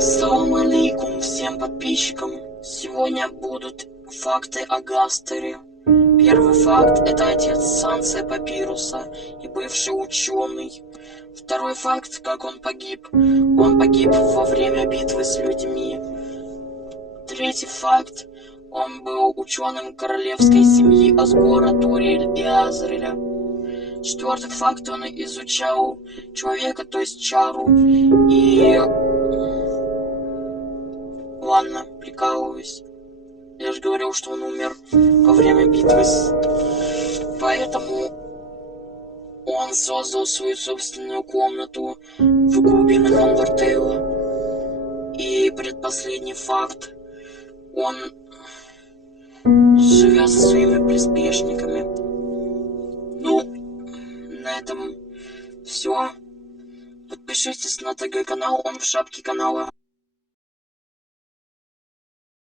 Салам алейкум всем подписчикам. Сегодня будут факты о Гастере. Первый факт — это отец Санса Папируса и бывший ученый. Второй факт — как он погиб. Он погиб во время битвы с людьми. Третий факт — он был ученым королевской семьи Асгора, Турель и Азриэля. Четвертый факт — он изучал человека, то есть Чару. И... Ладно, прикалываюсь. Я же говорил, что он умер во время битвы Поэтому он создал свою собственную комнату в глубинах Андертейла. И предпоследний факт. Он живет со своими приспешниками. Ну, на этом все. Подпишитесь на ТГ канал, он в шапке канала.